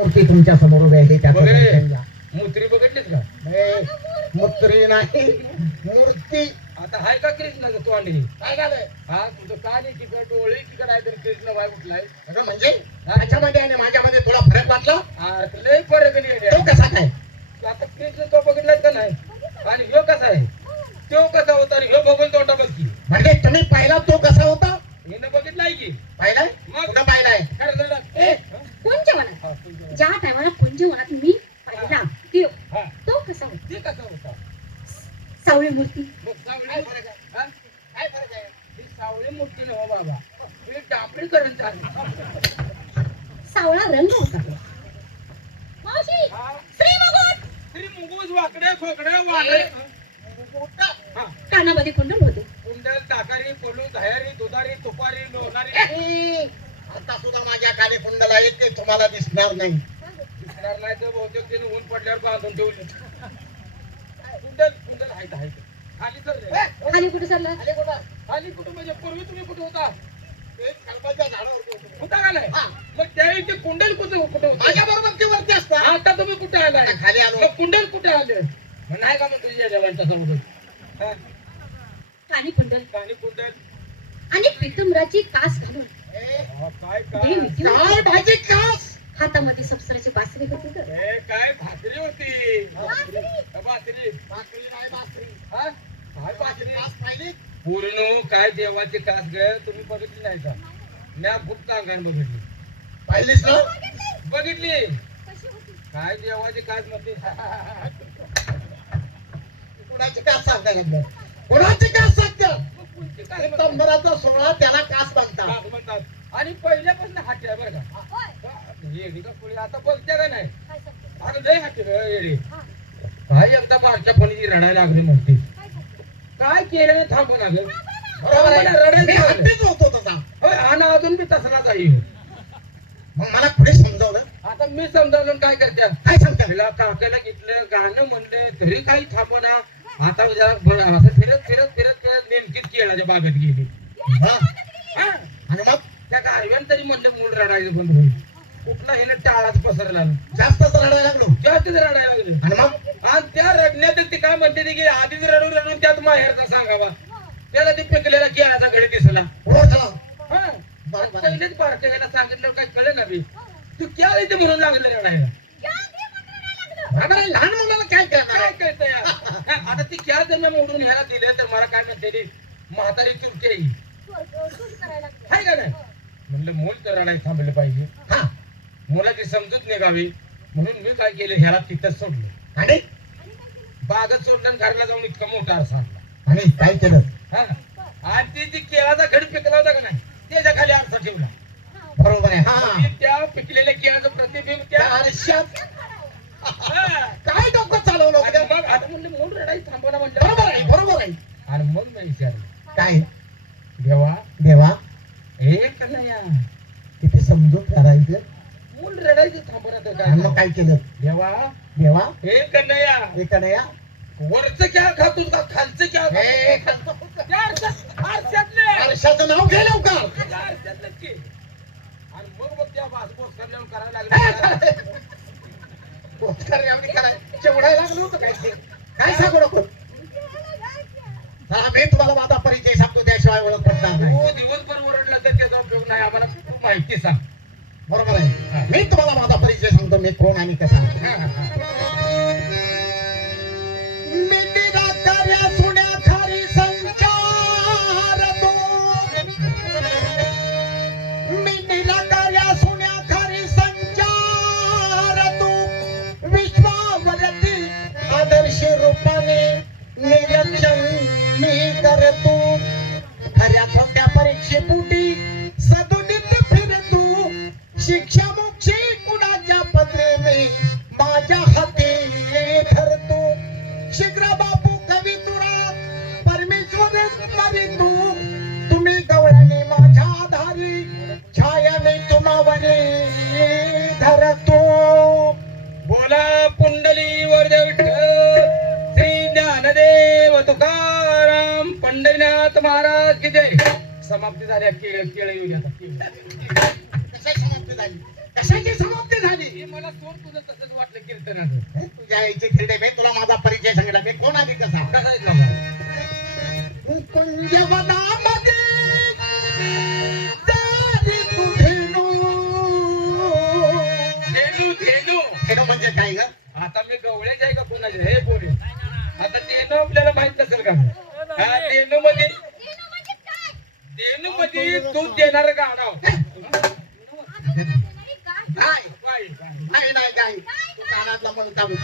मूर्ती तुमच्यासमोर उभी आहे घ्या. मूत्री बघितलीस का? मूर्ती नाही मूर्ती. आता हाय का कृष्णाचं तोंडी? काय झालंय? हा तुझं काली तिकड डोळे तिकड आहे तर कृष्ण बाय कुठलाय अगं म्हणजे? त्याच्यामध्ये आणि माझ्यामध्ये तुला फरक वाटला? लय फरक रे. तो कसा काय? आता कृष्ण तो बघितलाय का नाही? आणि ह्यो कसा आहे? तो कसा होता ह्यो बघून तोंडा बघती म्हणजे तुम्ही पाहिला तो कसा होता हिनं बघितलाय की पाहिलाय मग? कुठं पाहिलाय खरं झालं. ए, कोणच्या मनात हा, तुझं. ज्या टायमाला कोणच्या मनात मी पाहिला त्यो हा, तो कसा होता ते कसा होता सावळी मूर्ती. सावळी काय फरक आहे? काय फरक आहे? सावळी मोठी नव्ह बाबा. डापडी करून चालली सावळा रंग होता. तो. मावशी श्री मुकुट तरी मुंगूस वाकडे खोकडे वाकडे कानामध्ये कुंडल होते. कुंडल टाकारी पोलू दह्यारी दुधारी तुपारी लोणारी. आता सुद्धा माझ्या काने कुंडला येते तुम्हाला दिसणार नाही. दिसणार नाही तर बहुतेक तिने ऊन पडल्यावर बांधून ठेवले. कुंडल कुंडल हायत हायत खाली तर रे. खाली कुठे चालला अरे कुठं? खाली कुठं? म्हणजे पूर्वी तुम्ही कुठं होता? ते कलमाच्या झाडावर होते. का नाही. मग त्यावेळी ते कुंडल कुठं कुठं माझ्या बरोबर ते वरती असतात आता तुम्ही कुठे आलाय? खाली आलो. कुंडल कुठे आले नाही का मग तुझ्या जेवणच्या समोर हा, कानी कुंडल पाणी कुंडल आणि पितुंबराची कास घालून ए, हा, काय हे काय विद्युत काय भाजी खास हातामध्ये सप्सराची बासरी होती तर ए, काय भाकरी होती बासरी. हा, भाकरी भाकरी नाही भाकरी हा काय भाजी भाकरी खास पाहिली पूर्ण काय देवाची कास ग तुम्ही बघितली नाही का? म्या गुप्त अंगण बघितली. पाहिलीस ना? बघितली. काय देवाची कासमध्ये कोणाची कास सांगता नाही. कोणाची कास सांगता? तंबराचा सोहळा त्याला कास कास म्हणतात. आणि पहिल्यापासून हाती आहे बरं का? येडी का पुढे आता बघते का नाही? अगं लय ग येडी. काय एकदा बारच्या पणी रडायला लागली म्हणते. काय केलं थांबून बरोबर आहे रडायला मी लागलं. हत्तीच होतो तसा. होय, आणि अजून मी तसलाच आहे मग मला पुढे समजावलं? आता मी समजावलं काय करते काय सांगता तिला काकाला घेतलं गाणं म्हणलं तरी काही थांबना आता ब- असं फिरत फिरत फिरत फिरत नेमकीच केळाच्या बागेत गेली. हा. हा. आणि मग? त्या गारव्यान तरी म्हणलं मूळ रडायचं बंद होईल. कुठला हे टाळाच पसरला जास्तच रडायला लागलो. जास्तीच रडायला लागलं. आणि मग? आणि त्या रडण्यातच ती काय म्हणते ती की आधीच रडून रडून त्यात माहेरचा सांगावा. त्याला ती पिकलेला केळाचा घडी दिसला. हा. पहिलेच बारकं ह्याला सांगितलं काय कळे ना बी. तू क्या इथे म्हणून लागलं रडायला? लहान मुलाला काय करणार? काय आहे? कळतं यार? हा, आता ती क्या त्यांना मोडून ह्याला दिले तर मला काय म्हणते म्हातारी चुरटी आहे. ही. का नाही? म्हणलं मूल तर रडायला थांबलं पाहिजे. हा. मुलाची समजूत निघावी. म्हणून मी काय केलं ह्याला तिथंच सोडलं. आणि? बागत सोडलं घरला जाऊन इतका मोठा आरसा आणला. आणि काय केलं? हा आणि ती ती केळाचा घड पिकला होता का नाही त्याच्याखाली आरसा ठेवला. बरोबर आहे. हा. आणि त्या पिकलेल्या केळाचं प्रतिबिंब त्या आरशात? हा. काय डोकं चालवलं आणि होतं? मग आता म्हणलं मूल रडायला थांबवला बरोबर आहे म्हणलं बरोबर आहे. आणि मग मी विचारलं काय? देवा देवा? हे कन्हैया. किती समजून करायचं? मूल रडायचं तर आणि मग काय काय केलं? देवा देवा. हे कन्हैया. हे कन्हैया. वरचं क्या खातो का खालचं क्या हे खातो? त्या आरशात- आरशातले. आरशाचं नाव घे लवकर. त्या आरशातलेच की. आणि मग मग त्या बासबोस करल्यावर करायला लागले. पोचकर यावणी कराय लागलो होतं काय? ते काय सांगू नको? हा मी तुम्हाला माझा परिचय सांगतो त्याशिवाय ओळख पडणार नाही. तू दिवसभर ओरडला तर त्याचा उपयोग नाही. आम्हाला तू माहिती सांग. तो. आणि आदर्श रूपाने निरक्षण मी करतो. खऱ्या मवने धरतो बोला पुंडली वरदेव श्री ज्ञानदेव तुकाराम पंढरीनाथ महाराज की जय. समाप्ती झाली केळ केळ येऊ घ्या कशाची समाप्ती झाली? कशाची समाप्ती झाली? मला सोड तुझं तसंच वाटलं कीर्तनाचं. तुझ्या आईचे खिरडे बे तुला माझा परिचय सांगितला. बे कोण आधी कसा? कसा कुंजवनामध्ये हे पोरी आता तेनू आपल्याला माहीत नसेल का? हा तेनू मध्ये म्हणजे- तेनू म्हणजे मध्ये दूध देणार गाणं नाही नाही काय कानातला मग थांबू.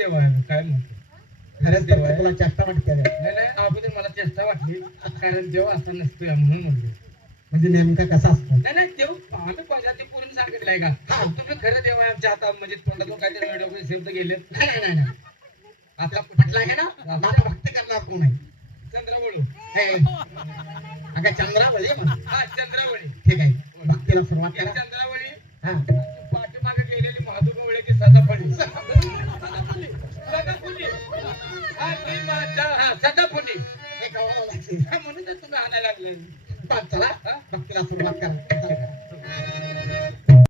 देव आहे काय म्हणतो? खरंच देव आहे. तुला चेष्टा वाटते. नाही नाही अगोदर मला चेष्टा वाटली कारण देव असा नसतोय म्हणून म्हणलो. म्हणजे नेमकं कसं असतं? नाही नाही देव आम्ही पहिला ते पूर्ण सांगितलंय का? हा. तुम्ही खरं देव आहे आमच्या हातात म्हणजे तोंडातून काहीतरी वगैरे शब्द गेले. नाही नाही आता पटला आहे ना? आता भक्ती करणार कोण आहे? चंद्रावळू. अगं चंद्रावळी हा ठीक आहे. भक्तीला सुरुवात चंद्रावळी. हा. पाठीमागे गेलेली की सदाफळी. सदाफुली हा ती माझ्या हा सदाफुली हे गावाला लागते. हा, म्हणून तर तुम्ही आणायला लागले. पण चला भक्तीला सुरुवात करा.